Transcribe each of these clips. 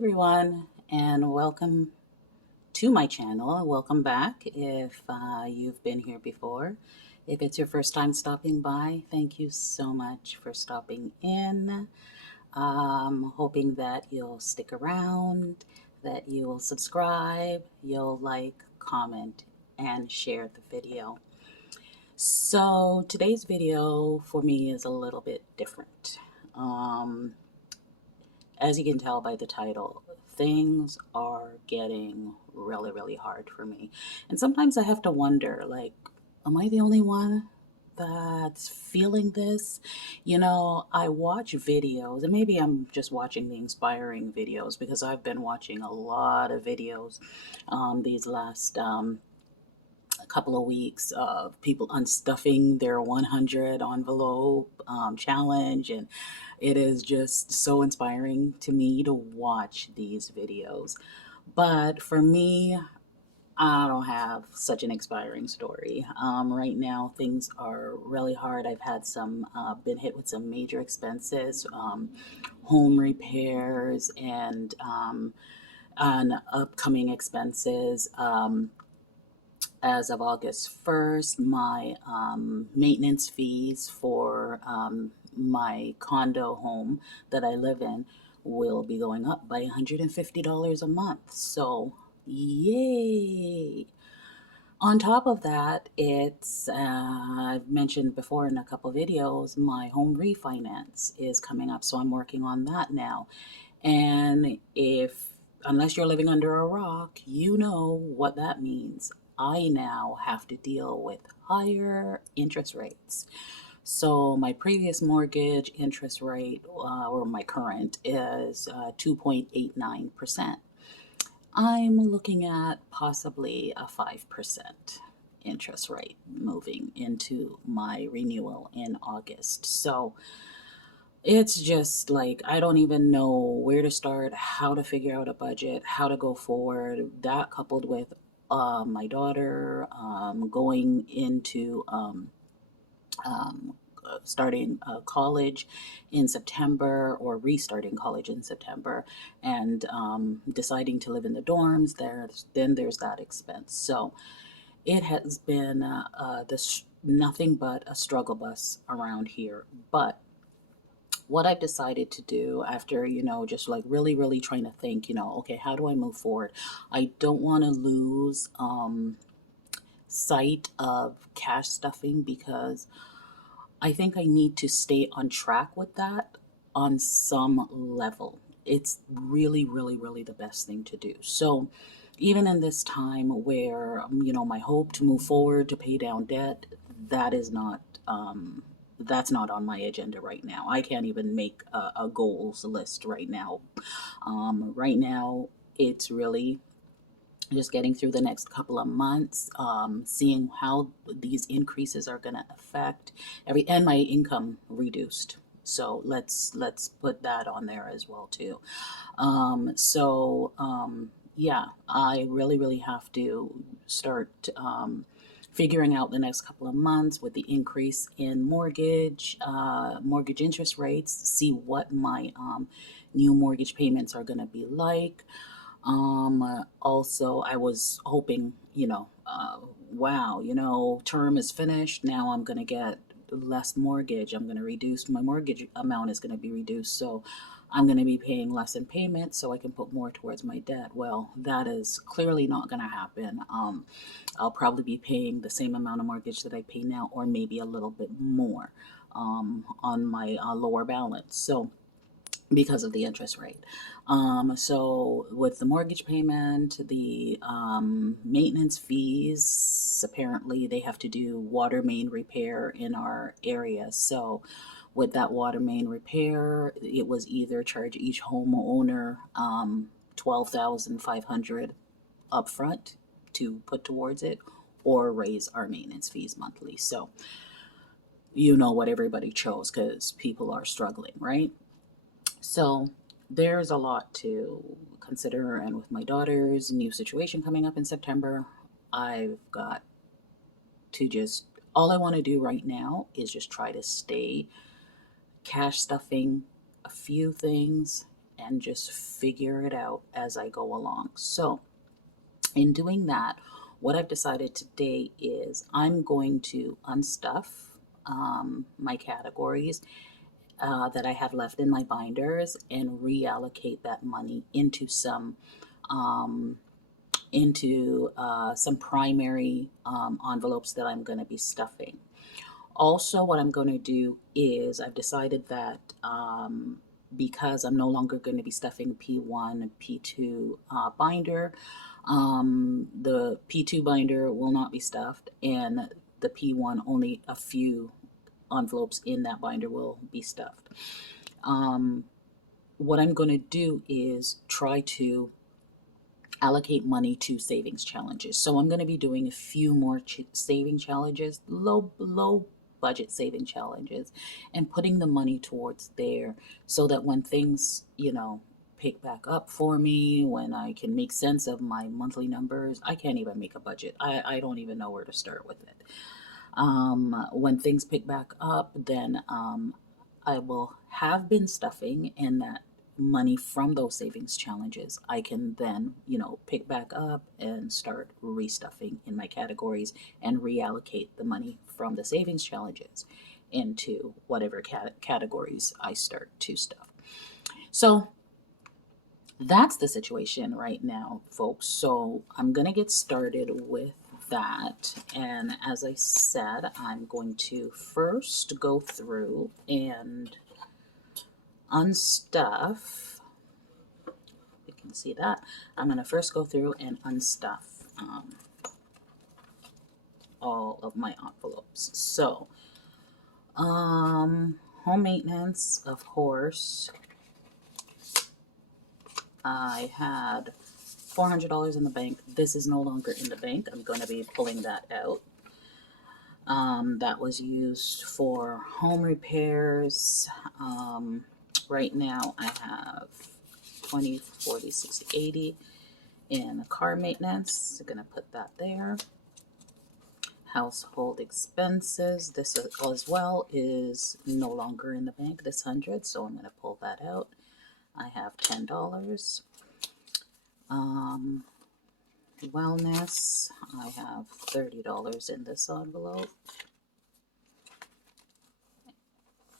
everyone, and welcome to my channel. Welcome back if you've been here before. If it's your first time stopping by, thank you so much for stopping in. Hoping that you'll stick around, that you will subscribe, you'll like, comment, and share the video. So today's video for me is a little bit different. Um, as you can tell by the title, things are getting really, really hard for me. And sometimes I have to wonder, like, am I the only one that's feeling this? I watch videos, and maybe I'm just watching the inspiring videos because I've been watching a lot of videos these last a couple of weeks of people unstuffing their 100 envelope challenge, and it is just so inspiring to me to watch these videos. But for me, I don't have such an inspiring story. Right now, things are really hard. I've had been hit with some major expenses, home repairs, and upcoming expenses. As of August 1st, my maintenance fees for my condo home that I live in will be going up by $150 a month. So, yay! On top of that, I've mentioned before in a couple videos, my home refinance is coming up. So, I'm working on that now. And unless you're living under a rock, you know what that means. I now have to deal with higher interest rates. So my previous mortgage interest rate, or my current, is 2.89%. I'm looking at possibly a 5% interest rate moving into my renewal in August. So it's just like I don't even know where to start, how to figure out a budget, how to go forward. That coupled with my daughter going into starting college in September, or restarting college in September, and deciding to live in the dorms. There's that expense. So it has been nothing but a struggle bus around here, but what I've decided to do after, just like really, really trying to think, okay, how do I move forward? I don't want to lose sight of cash stuffing, because I think I need to stay on track with that on some level. It's really, really, really the best thing to do. So, even in this time where, my hope to move forward to pay down debt, that is not, that's not on my agenda right now. I can't even make a goals list right now. Right now, it's really just getting through the next couple of months, seeing how these increases are going to affect and my income reduced. So let's put that on there as well too. Yeah, I really, really have to start figuring out the next couple of months with the increase in mortgage interest rates, see what my new mortgage payments are going to be like. Also, I was hoping, wow, term is finished. Now I'm going to get less mortgage. I'm going to reduce my mortgage amount is going to be reduced. So I'm going to be paying less in payments so I can put more towards my debt. Well, that is clearly not going to happen. I'll probably be paying the same amount of mortgage that I pay now, or maybe a little bit more on my lower balance. So, because of the interest rate. So with the mortgage payment, the maintenance fees, apparently they have to do water main repair in our area. So with that water main repair, it was either charge each homeowner 12,500 upfront to put towards it, or raise our maintenance fees monthly. So you know what everybody chose, because people are struggling, right? So there's a lot to consider. And with my daughter's new situation coming up in September, I've got to all I want to do right now is just try to stay cash stuffing a few things and just figure it out as I go along. So, in doing that, what I've decided today is I'm going to unstuff my categories that I have left in my binders and reallocate that money into um, some primary envelopes that I'm going to be stuffing. Also, what I'm going to do is I've decided that because I'm no longer going to be stuffing P1 and P2 binder, the P2 binder will not be stuffed, and the P1, only a few envelopes in that binder will be stuffed. What I'm going to do is try to allocate money to savings challenges. So I'm going to be doing a few more saving challenges, low budget saving challenges, and putting the money towards there so that when things, pick back up for me, when I can make sense of my monthly numbers, I can't even make a budget. I don't even know where to start with it. When things pick back up, then I will have been stuffing, and that money from those savings challenges, I can then, pick back up and start restuffing in my categories and reallocate the money from the savings challenges into whatever categories I start to stuff. So that's the situation right now, folks. So I'm going to get started with that. And as I said, I'm going to first go through and unstuff. You can see that. I'm going to first go through and unstuff all of my envelopes. So, home maintenance, of course. I had $400 in the bank. This is no longer in the bank. I'm going to be pulling that out. That was used for home repairs. Right now I have 20, 40, 60, 80 in car maintenance. I'm going to put that there. Household expenses. This as well is no longer in the bank, this 100, so I'm going to pull that out. I have $10. Wellness, I have $30 in this envelope.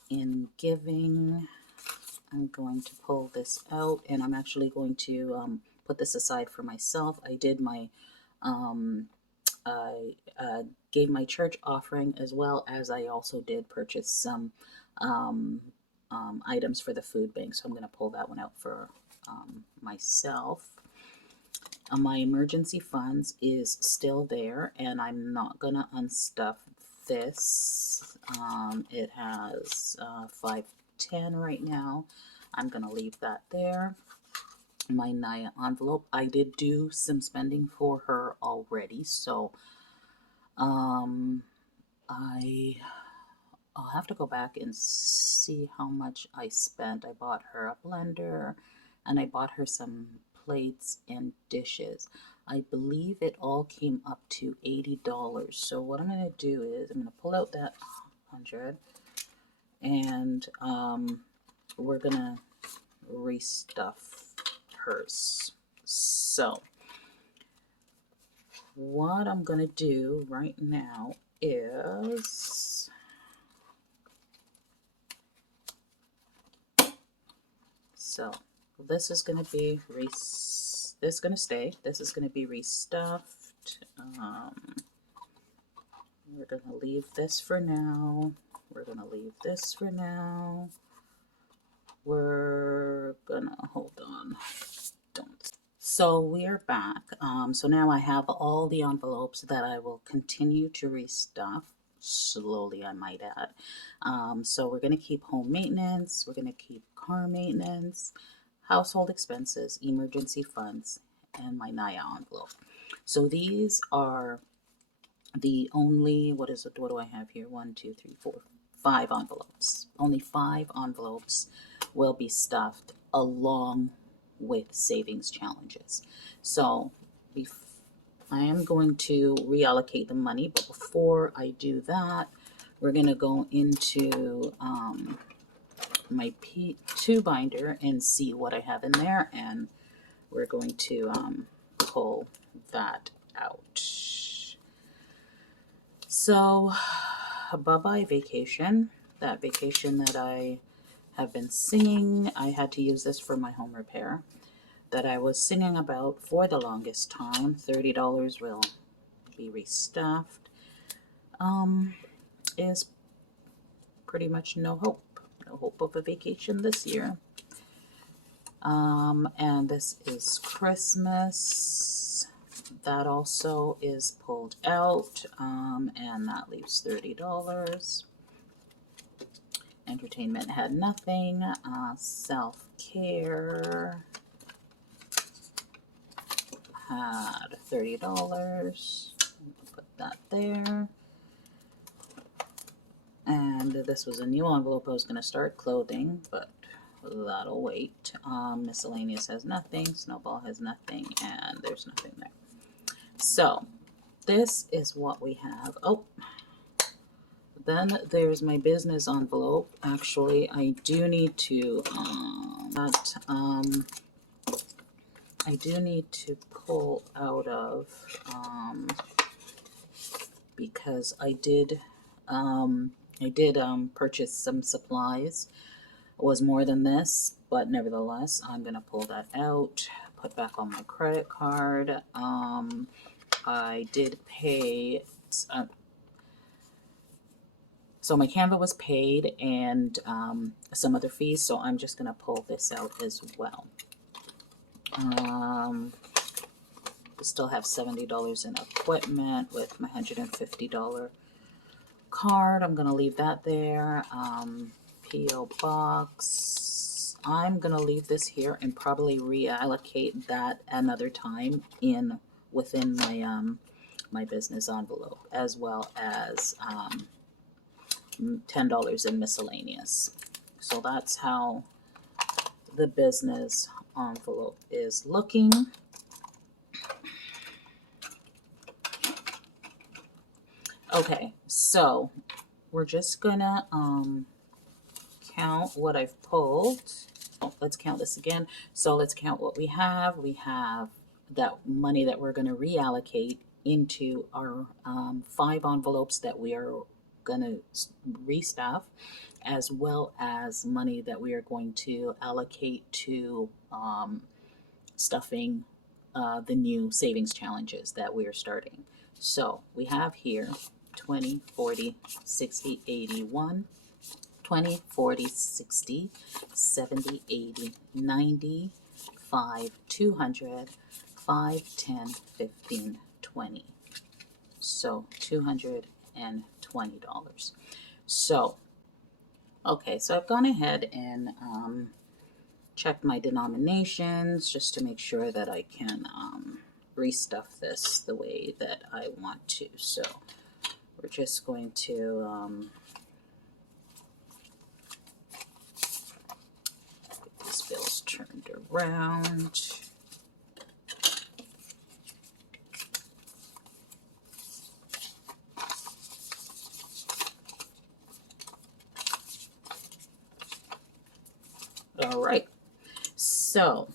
In giving, I'm going to pull this out, and I'm actually going to put this aside for myself. I did my, I gave my church offering, as well as I also did purchase some items for the food bank, so I'm going to pull that one out for myself. My emergency funds is still there, and I'm not going to unstuff this. It has $510 right now. I'm going to leave that there. My Naya envelope, I did do some spending for her already, so I'll have to go back and see how much I spent. I bought her a blender, and I bought her some plates and dishes. I believe it all came up to $80. So what I'm going to do is I'm going to pull out that 100, and we're going to restuff hers. So what I'm going to do right now is this is going to be this is going to stay. This is going to be restuffed. We're going to leave this for now. We're going to leave this for now. We're going to hold on. Don't. So we are back. So now I have all the envelopes that I will continue to restuff slowly, I might add. So we're going to keep home maintenance. We're going to keep car maintenance, household expenses, emergency funds, and my Naya envelope. So these are the only, what do I have here? 1, 2, 3, 4, 5 envelopes. Only 5 envelopes will be stuffed along with savings challenges. So I am going to reallocate the money, but before I do that, we're going to go into my P2 binder and see what I have in there, and we're going to pull that out. So, bye-bye vacation. That vacation that I have been singing. I had to use this for my home repair that I was singing about for the longest time. $30 will be restuffed. Is pretty much no hope. No hope of a vacation this year. And this is Christmas. That also is pulled out, and that leaves $30. Entertainment had nothing. Self-care had $30. Put that there. And this was a new envelope I was going to start, clothing, but that'll wait. Miscellaneous has nothing. Snowball has nothing. And there's nothing there. So this is what we have. Oh, then there's my business envelope. Actually, I do need to I do need to pull out of because I did purchase some supplies. It was more than this, but nevertheless, I'm gonna pull that out, put back on my credit card. I did pay. So my Canva was paid and some other fees, so I'm just going to pull this out as well. Still have $70 in equipment with my $150 card. I'm going to leave that there. P.O. Box. I'm going to leave this here and probably reallocate that another time within my my business envelope, as well as $10 in miscellaneous. So that's how the business envelope is looking. Okay, so we're just gonna count what I've pulled. Oh, let's count this again. So let's count what we have. We have that money that we're going to reallocate into our 5 envelopes that we are going to restuff, as well as money that we are going to allocate to stuffing the new savings challenges that we are starting. So we have here 20, 40, 60, 81, 20, 40, 60, 70, 80, 90, 5, 200, 5, 10, 15, 20. So $220. So, okay, so I've gone ahead and checked my denominations just to make sure that I can restuff this the way that I want to. So we're just going to get these bills turned around. All right, so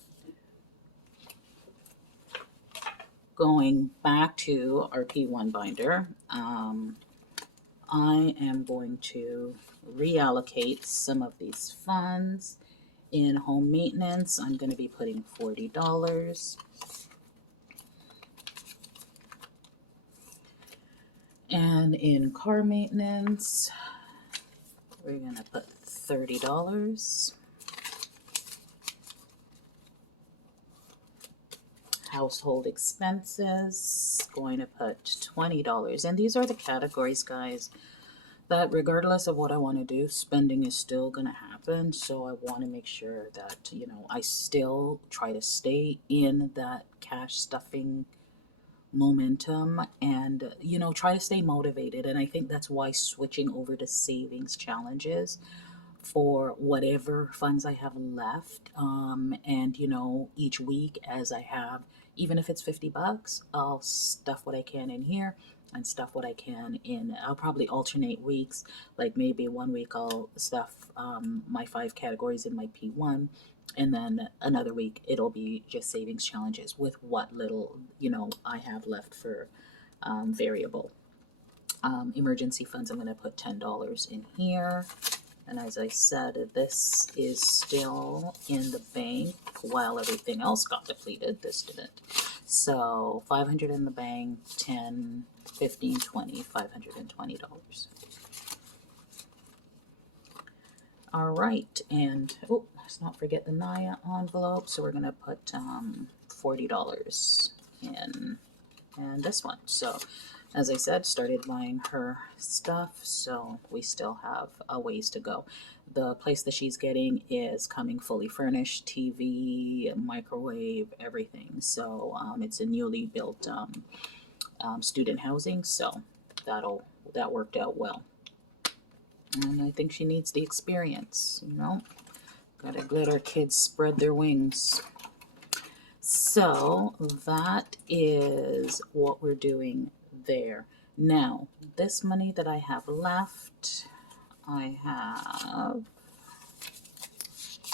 going back to our P1 binder, I am going to reallocate some of these funds. In home maintenance, I'm going to be putting $40. And in car maintenance, we're going to put $30. Household expenses, going to put $20. And these are the categories, guys, that regardless of what I want to do, spending is still going to happen. So I want to make sure that, you know, I still try to stay in that cash stuffing momentum and, you know, try to stay motivated. And I think that's why switching over to savings challenges for whatever funds I have left. And, you know, each week as I have, even if it's $50, I'll stuff what I can in here. and stuff what I can in. I'll probably alternate weeks. Like maybe one week I'll stuff my 5 categories in my P1, and then another week it'll be just savings challenges with what little I have left for variable. Emergency funds, I'm going to put $10 in here. And as I said, this is still in the bank while everything else got depleted. This didn't. So 500 in the bank, 10, 15, 20, $520. All right, and let's not forget the Naya envelope. So we're gonna put $40 in, and this one. So as I said, started buying her stuff, so we still have a ways to go. The place that she's getting is coming fully furnished, TV, microwave, everything. So it's a newly built student housing, so that worked out well. And I think she needs the experience, Gotta let our kids spread their wings. So that is what we're doing there. Now, this money that I have left, I have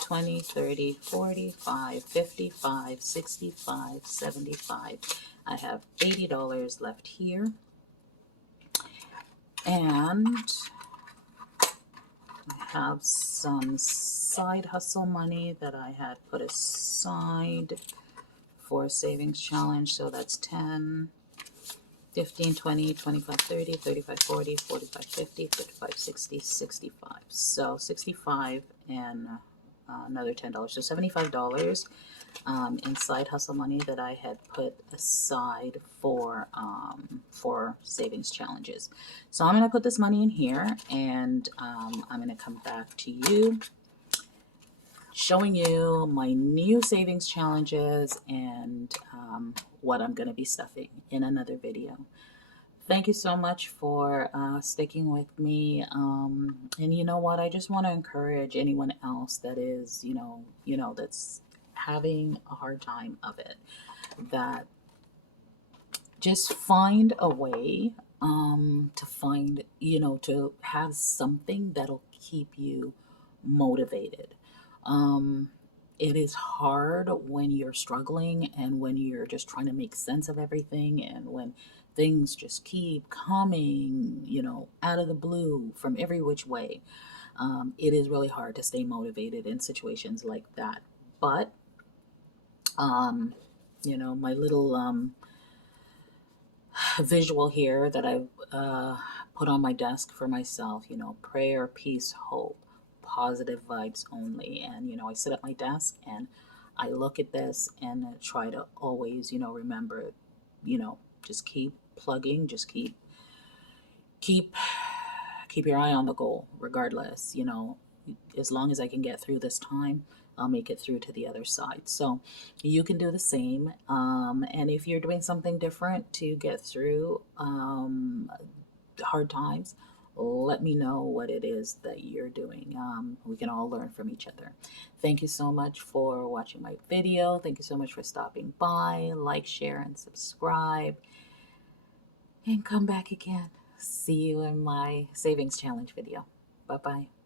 20, 30, 45, 55, 65, 75. I have $80 left here. And I have some side hustle money that I had put aside for a savings challenge. So that's 10, 15, 20, 25, 30, 35, 40, 45, 50, 55, 60, 65. So 65 and another $10. So $75 in side hustle money that I had put aside for savings challenges. So I'm going to put this money in here, and I'm going to come back to you showing you my new savings challenges and what I'm going to be stuffing in another video. Thank you so much for sticking with me. And you know what? I just want to encourage anyone else that is, that's having a hard time of it, that just find a way to find, to have something that'll keep you motivated. It is hard when you're struggling and when you're just trying to make sense of everything, and when things just keep coming, out of the blue from every which way. It is really hard to stay motivated in situations like that. But, my little visual here that I've put on my desk for myself, prayer, peace, hope, positive vibes only. And, I sit at my desk and I look at this and I try to always, remember, just keep plugging, just keep your eye on the goal, regardless, as long as I can get through this time, I'll make it through to the other side. So you can do the same. And if you're doing something different to get through hard times, let me know what it is that you're doing. We can all learn from each other. Thank you so much for watching my video. Thank you so much for stopping by. Like, share, and subscribe. And come back again. See you in my savings challenge video. Bye-bye.